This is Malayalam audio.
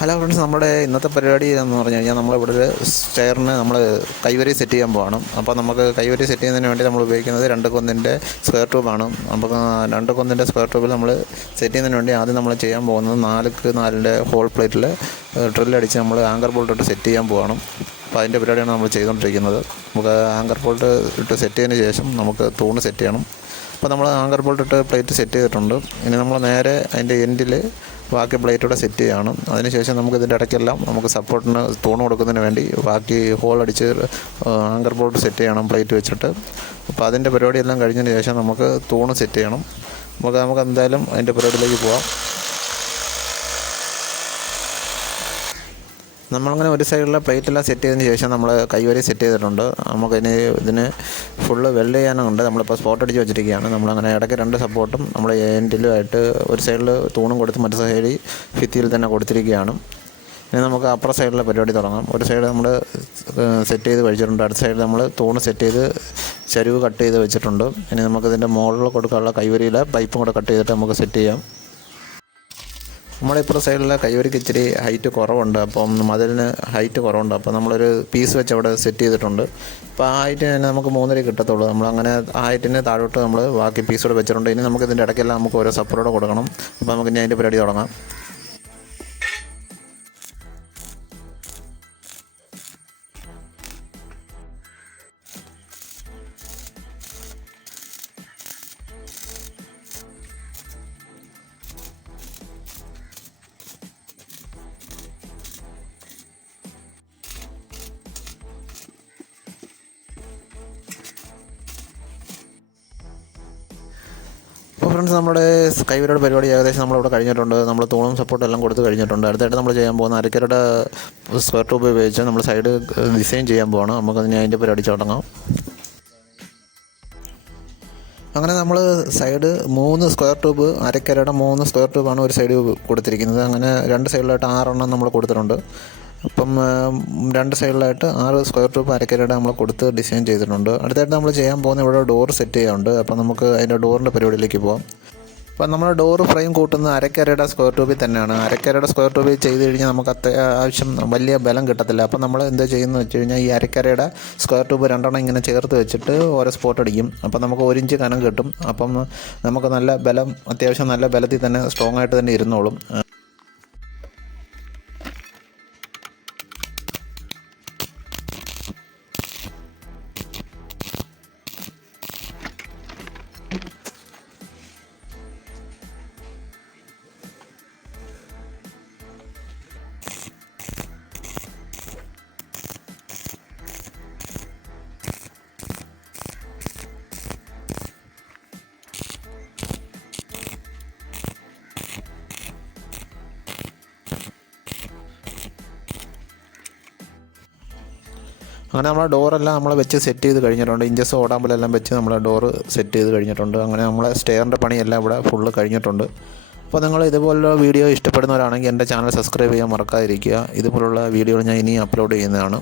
ഹലോ ഫ്രണ്ട്സ്, നമ്മുടെ ഇന്നത്തെ പരിപാടി എന്ന് പറഞ്ഞു കഴിഞ്ഞാൽ നമ്മളിവിടെ ഒരു സ്റ്റെയറിന് നമ്മൾ കൈവരി സെറ്റ് ചെയ്യാൻ പോകണം. അപ്പോൾ നമുക്ക് കൈവരി സെറ്റ് ചെയ്യുന്നതിന് വേണ്ടി നമ്മൾ ഉപയോഗിക്കുന്നത് 2 കൊന്തിൻ്റെ സ്ക്വയർ ട്യൂബാണ്. അപ്പോൾ 2 കൊന്തിൻ്റെ സ്ക്വയർ ട്യൂബിൽ നമ്മൾ സെറ്റ് ചെയ്യുന്നതിന് വേണ്ടി ആദ്യം നമ്മൾ ചെയ്യാൻ പോകുന്നത് 4x4 ഹോൾ പ്ലേറ്റിൽ ഡ്രില്ലടിച്ച് നമ്മൾ ആങ്കർ ബോൾട്ട് ഇട്ട് സെറ്റ് ചെയ്യാൻ പോകണം. അപ്പോൾ അതിൻ്റെ പരിപാടിയാണ് നമ്മൾ ചെയ്തുകൊണ്ടിരിക്കുന്നത്. നമുക്ക് ആങ്കർ ബോൾട്ട് ഇട്ട് സെറ്റ് ചെയ്തതിന് ശേഷം നമുക്ക് തൂണ് സെറ്റ് ചെയ്യണം. അപ്പോൾ നമ്മൾ ആങ്കർ ബോൾട്ട് ഇട്ട് പ്ലേറ്റ് സെറ്റ് ചെയ്തിട്ടുണ്ട്. ഇനി നമ്മൾ നേരെ അതിൻ്റെ എൻഡിൽ ബാക്കി പ്ലേറ്റൂടെ സെറ്റ് ചെയ്യണം. അതിനുശേഷം നമുക്ക് ഇതിൻ്റെ ഇടയ്ക്കെല്ലാം നമുക്ക് സപ്പോർട്ടിന് തൂണ് കൊടുക്കുന്നതിന് വേണ്ടി ബാക്കി ഹോൾ അടിച്ച് ആങ്കർ ബോൾട്ട് സെറ്റ് ചെയ്യണം പ്ലേറ്റ് വെച്ചിട്ട്. അപ്പോൾ അതിൻ്റെ പരിപാടിയെല്ലാം കഴിഞ്ഞതിന് ശേഷം നമുക്ക് തൂണ് സെറ്റ് ചെയ്യണം. നമുക്ക് എന്തായാലും അതിൻ്റെ പരിപാടിയിലേക്ക് പോകാം. നമ്മളങ്ങനെ ഒരു സൈഡിലെ പ്ലേറ്റെല്ലാം സെറ്റ് ചെയ്തതിന് ശേഷം നമ്മൾ കൈവരി സെറ്റ് ചെയ്തിട്ടുണ്ട്. നമുക്കിനി ഇതിന് ഫുള്ള് വെൽഡ് ചെയ്യാനുണ്ട്. നമ്മളിപ്പോൾ സ്പോട്ട് അടിച്ച് വെച്ചിരിക്കുകയാണ്. നമ്മളങ്ങനെ ഇടയ്ക്ക് 2 സപ്പോർട്ടും നമ്മൾ എൻഡിലുമായിട്ട് ഒരു സൈഡിൽ തൂണും കൊടുത്ത് മറ്റു സൈഡിൽ ഭിത്തിയിൽ തന്നെ കൊടുത്തിരിക്കുകയാണ്. ഇനി നമുക്ക് അപ്പുറ സൈഡിലെ പരിപാടി തുടങ്ങാം. ഒരു സൈഡ് നമ്മൾ സെറ്റ് ചെയ്ത് കഴിച്ചിട്ടുണ്ട്. അടുത്ത സൈഡിൽ നമ്മൾ തൂണ് സെറ്റ് ചെയ്ത് ചരിവ് കട്ട് ചെയ്ത് വെച്ചിട്ടുണ്ട്. ഇനി നമുക്കിതിൻ്റെ മുകളിൽ കൊടുക്കാനുള്ള കൈവരിയിലെ പൈപ്പും കൂടെ കട്ട് ചെയ്തിട്ട് നമുക്ക് സെറ്റ് ചെയ്യാം. നമ്മുടെ ഇപ്പുറ സൈഡിലെ കൈവരിക്ക് ഇച്ചിരി ഹൈറ്റ് കുറവുണ്ട്. അപ്പം മതിലിന് ഹൈറ്റ് കുറവുണ്ട്. അപ്പോൾ നമ്മളൊരു പീസ് വെച്ച് അവിടെ സെറ്റ് ചെയ്തിട്ടുണ്ട്. അപ്പോൾ ആ ഹൈറ്റ് തന്നെ നമുക്ക് 3.5 കിട്ടത്തുള്ളൂ. നമ്മളങ്ങനെ ആ ഹൈറ്റിന് താഴോട്ട് നമ്മൾ ബാക്കി പീസോടെ വെച്ചിട്ടുണ്ട്. ഇനി നമുക്ക് ഇതിൻ്റെ ഇടയ്ക്കെല്ലാം നമുക്ക് ഓരോ സപ്പോർട്ടോടെ കൊടുക്കണം. അപ്പോൾ നമുക്ക് ഇനി അതിൻ്റെ പരിപാടി തുടങ്ങാം. അപ്പോൾ ഫ്രണ്ട്സ്, നമ്മുടെ കൈവരിയുടെ പരിപാടി ഏകദേശം നമ്മളിവിടെ കഴിഞ്ഞിട്ടുണ്ട്. നമ്മൾ തൂണും സപ്പോർട്ടും എല്ലാം കൊടുത്ത് കഴിഞ്ഞിട്ടുണ്ട്. അടുത്തായിട്ട് നമ്മൾ ചെയ്യാൻ പോകുന്ന അരക്കരയുടെ സ്ക്വയർ ട്യൂബ് ഉപയോഗിച്ച് നമ്മൾ സൈഡ് ഡിസൈൻ ചെയ്യാൻ പോകണം. നമുക്കതിന് അതിൻ്റെ പരിപാടി തുടങ്ങാം. അങ്ങനെ നമ്മൾ സൈഡ് 3 സ്ക്വയർ ട്യൂബ്, അരക്കരയുടെ 3 സ്ക്വയർ ട്യൂബാണ് ഒരു സൈഡ് കൊടുത്തിരിക്കുന്നത്. അങ്ങനെ 2 സൈഡിലായിട്ട് 6 എണ്ണം നമ്മൾ കൊടുത്തിട്ടുണ്ട്. അപ്പം 2 സൈഡിലായിട്ട് 6 സ്ക്വയർ ട്യൂബ് അരക്കരയുടെ നമ്മൾ കൊടുത്ത് ഡിസൈൻ ചെയ്തിട്ടുണ്ട്. അടുത്തായിട്ട് നമ്മൾ ചെയ്യാൻ പോകുന്ന ഇവിടെ ഡോർ സെറ്റ് ചെയ്യാറുണ്ട്. അപ്പം നമുക്ക് അതിൻ്റെ ഡോറിൻ്റെ പരിപാടിയിലേക്ക് പോകാം. അപ്പം നമ്മൾ ഡോർ ഫ്രെയിം കൂട്ടുന്ന അരക്കരയുടെ സ്ക്വയർ ട്യൂബിൽ തന്നെയാണ്. അരക്കരയുടെ സ്ക്വയർ ട്യൂബിൽ ചെയ്ത് കഴിഞ്ഞാൽ നമുക്ക് അത്യാവശ്യം വലിയ ബലം കിട്ടത്തില്ല. അപ്പം നമ്മൾ എന്താ ചെയ്യുന്നത് വെച്ച് കഴിഞ്ഞാൽ ഈ അരക്കരയുടെ സ്ക്വയർ ട്യൂബ് 2 എണ്ണം ഇങ്ങനെ ചേർത്ത് വെച്ചിട്ട് ഓരോ സ്പോട്ട് അടിക്കും. അപ്പം നമുക്ക് 1 ഇഞ്ച് കനം കിട്ടും. അപ്പം നമുക്ക് നല്ല ബലം, അത്യാവശ്യം നല്ല ബലത്തിൽ തന്നെ സ്ട്രോങ് ആയിട്ട് തന്നെ ഇരുന്നോളും. അങ്ങനെ നമ്മൾ ഡോറെല്ലാം നമ്മൾ വെച്ച് സെറ്റ് ചെയ്ത് കഴിഞ്ഞിട്ടുണ്ട്. ഇഞ്ചസ് ഓടാമ്പലെല്ലാം വെച്ച് നമ്മൾ ഡോറ് സെറ്റ് ചെയ്ത് കഴിഞ്ഞിട്ടുണ്ട്. അങ്ങനെ നമ്മളെ സ്റ്റെയറിൻ്റെ പണിയെല്ലാം ഇവിടെ ഫുള്ള് കഴിഞ്ഞിട്ടുണ്ട്. അപ്പോൾ നിങ്ങൾ ഇതുപോലുള്ള വീഡിയോ ഇഷ്ടപ്പെടുന്നവരാണെങ്കിൽ എൻ്റെ ചാനൽ സബ്സ്ക്രൈബ് ചെയ്യാൻ മറക്കാതിരിക്കുക. ഇതുപോലുള്ള വീഡിയോകൾ ഞാൻ ഇനിയും അപ്ലോഡ് ചെയ്യുന്നതാണ്.